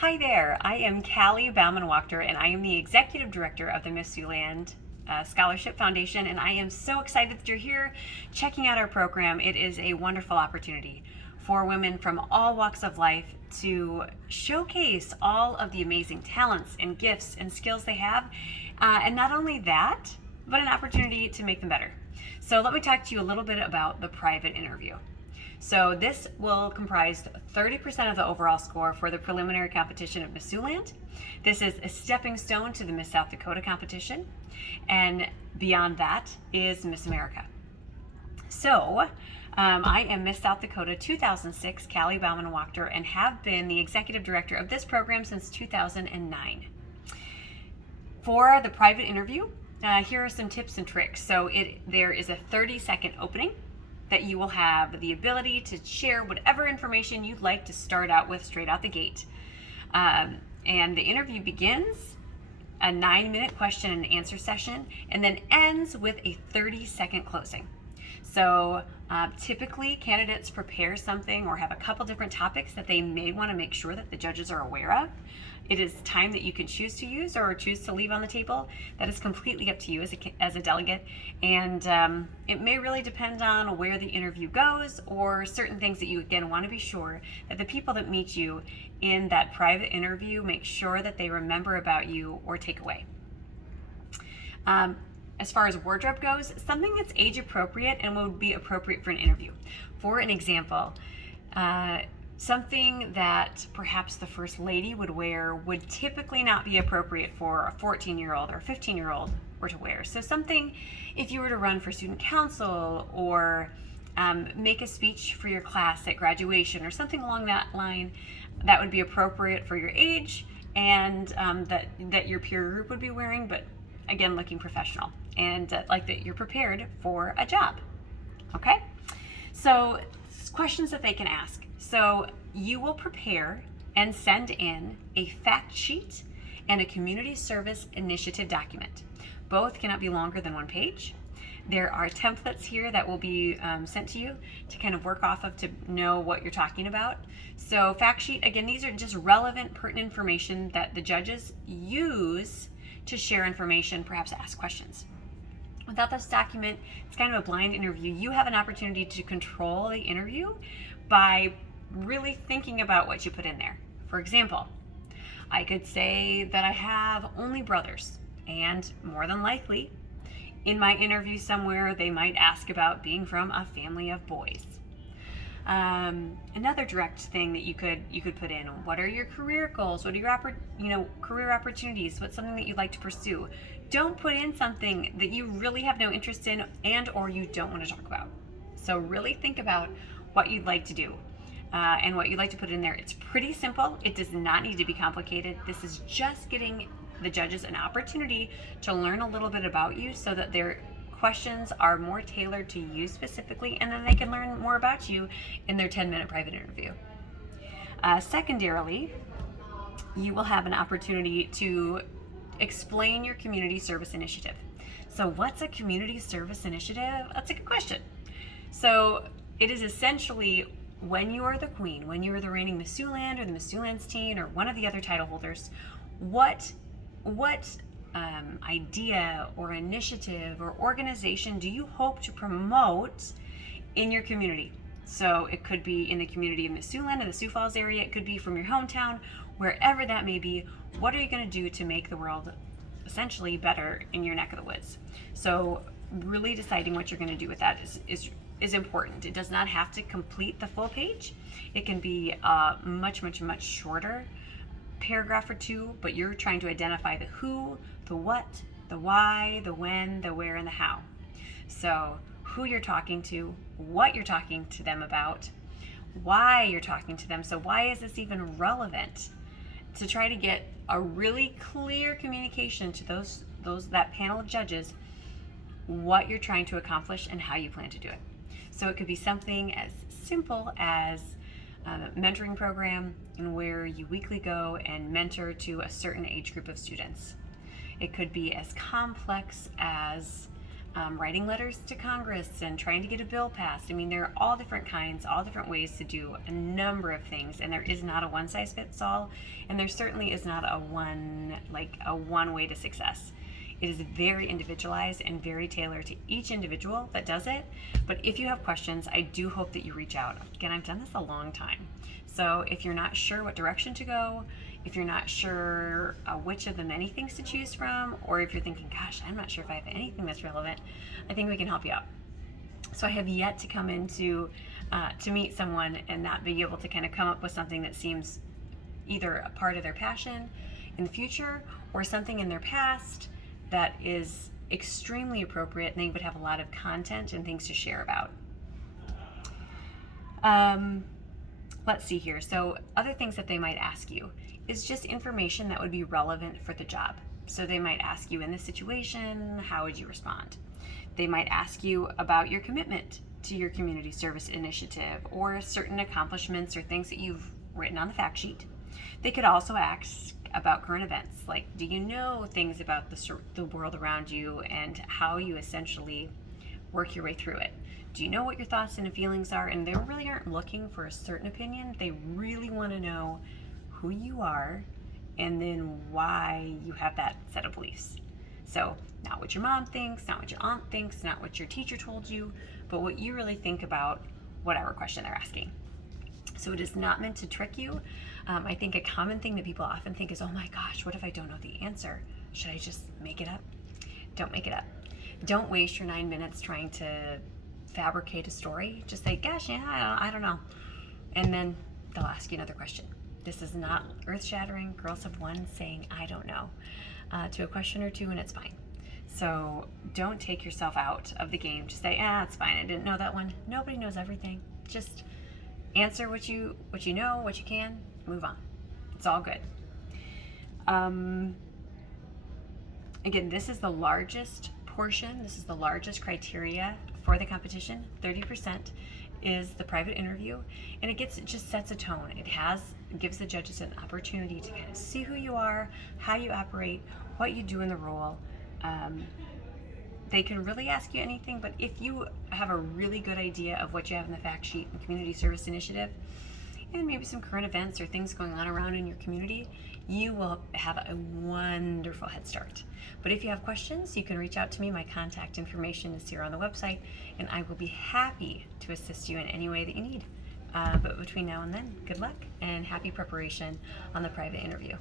Hi there, I am Callie Bauman-Wachter, and I am the Executive Director of the Miss Siouxland Scholarship Foundation, and I am so excited that you're here checking out our program. It is a wonderful opportunity for women from all walks of life to showcase all of the amazing talents and gifts and skills they have, and not only that, but an opportunity to make them better. So let me talk to you a little bit about the private interview. So this will comprise 30% of the overall score for the preliminary competition of Miss Siouxland. This is a stepping stone to the Miss South Dakota competition, and beyond that is Miss America. So I am Miss South Dakota 2006, Callie Bauman-Wachter, and have been the executive director of this program since 2009. For the private interview, here are some tips and tricks. So there is a 30-second opening that you will have the ability to share whatever information you'd like to start out with straight out the gate. And the interview begins a 9-minute question and answer session and then ends with a 30-second closing. So typically candidates prepare something or have a couple different topics that they may want to make sure that the judges are aware of. It is time that you can choose to use or choose to leave on the table. That is completely up to you as a delegate, and it may really depend on where the interview goes or certain things that you again want to be sure that the people that meet you in that private interview make sure that they remember about you or take away. As far as wardrobe goes, something that's age appropriate and would be appropriate for an interview. For an example, something that perhaps the First Lady would wear would typically not be appropriate for a 14-year-old or 15-year-old were to wear. So something, if you were to run for student council or make a speech for your class at graduation or something along that line, that would be appropriate for your age and that your peer group would be wearing, but again, looking professional and like that you're prepared for a job. Okay? So questions that they can ask. So you will prepare and send in a fact sheet and a community service initiative document. Both cannot be longer than 1 page. There are templates here that will be sent to you to kind of work off of to know what you're talking about. So fact sheet, again, these are just relevant, pertinent information that the judges use to share information, perhaps ask questions. Without this document, it's kind of a blind interview. You have an opportunity to control the interview by really thinking about what you put in there. For example, I could say that I have only brothers, and more than likely, in my interview somewhere, they might ask about being from a family of boys. Another direct thing that you could put in: what are your career goals? What are your career opportunities? What's something that you'd like to pursue? Don't put in something that you really have no interest in and or you don't want to talk about. So really think about what you'd like to do and what you'd like to put in there. It's pretty simple. It does not need to be complicated. This is just getting the judges an opportunity to learn a little bit about you so that their questions are more tailored to you specifically, and then they can learn more about you in their 10-minute private interview. Secondarily, you will have an opportunity to explain your community service initiative. So what's a community service initiative? That's a good question. So it is essentially when you are the queen, when you are the reigning Miss Siouxland or the Miss Siouxland's teen or one of the other title holders, what idea or initiative or organization do you hope to promote in your community? So it could be in the community of Miss Siouxland in the Sioux Falls area. It could be from your hometown, wherever that may be. What are you going to do to make the world essentially better in your neck of the woods? So really deciding what you're going to do with that is important. It does not have to complete the full page. It can be a much shorter paragraph or two, but you're trying to identify the who, the what, the why, the when, the where, and the how. So who you're talking to, what you're talking to them about, why you're talking to them. So why is this even relevant? To try to get a really clear communication to that panel of judges, what you're trying to accomplish and how you plan to do it. So it could be something as simple as a mentoring program and where you weekly go and mentor to a certain age group of students. It could be as complex as writing letters to Congress and trying to get a bill passed. I mean, there are all different kinds, all different ways to do a number of things, and there is not a one size fits all, and there certainly is not a one way to success. It is very individualized and very tailored to each individual that does it. But if you have questions, I do hope that you reach out. Again, I've done this a long time. So if you're not sure what direction to go, if you're not sure which of the many things to choose from, or if you're thinking, gosh, I'm not sure if I have anything that's relevant, I think we can help you out. So I have yet to come into to meet someone and not be able to kind of come up with something that seems either a part of their passion in the future or something in their past that is extremely appropriate, and they would have a lot of content and things to share about. Let's see here. So other things that they might ask you is just information that would be relevant for the job. So they might ask you, in this situation, how would you respond? They might ask you about your commitment to your community service initiative or certain accomplishments or things that you've written on the fact sheet. They could also ask about current events, like, do you know things about the world around you and how you essentially work your way through it? Do you know what your thoughts and feelings are? And they really aren't looking for a certain opinion. They really want to know who you are and then why you have that set of beliefs. So not what your mom thinks, not what your aunt thinks, not what your teacher told you, but what you really think about whatever question they're asking. So it is not meant to trick you. I think a common thing that people often think is, oh my gosh, what if I don't know the answer? Should I just make it up? Don't make it up. Don't waste your 9 minutes trying to fabricate a story. Just say, gosh, yeah, I don't know. And then they'll ask you another question. This is not earth-shattering. Girls have one saying, I don't know, to a question or two, and it's fine. So don't take yourself out of the game. Just say, it's fine. I didn't know that one. Nobody knows everything. Just answer what you know, what you can, move on. It's all good. Again, this is the largest portion. This is the largest criteria for the competition. 30% is the private interview, and it just sets a tone. It gives the judges an opportunity to kind of see who you are, how you operate, what you do in the role. They can really ask you anything, but if you have a really good idea of what you have in the fact sheet and community service initiative, and maybe some current events or things going on around in your community, you will have a wonderful head start. But if you have questions, you can reach out to me. My contact information is here on the website, and I will be happy to assist you in any way that you need. But between now and then, good luck and happy preparation on the private interview.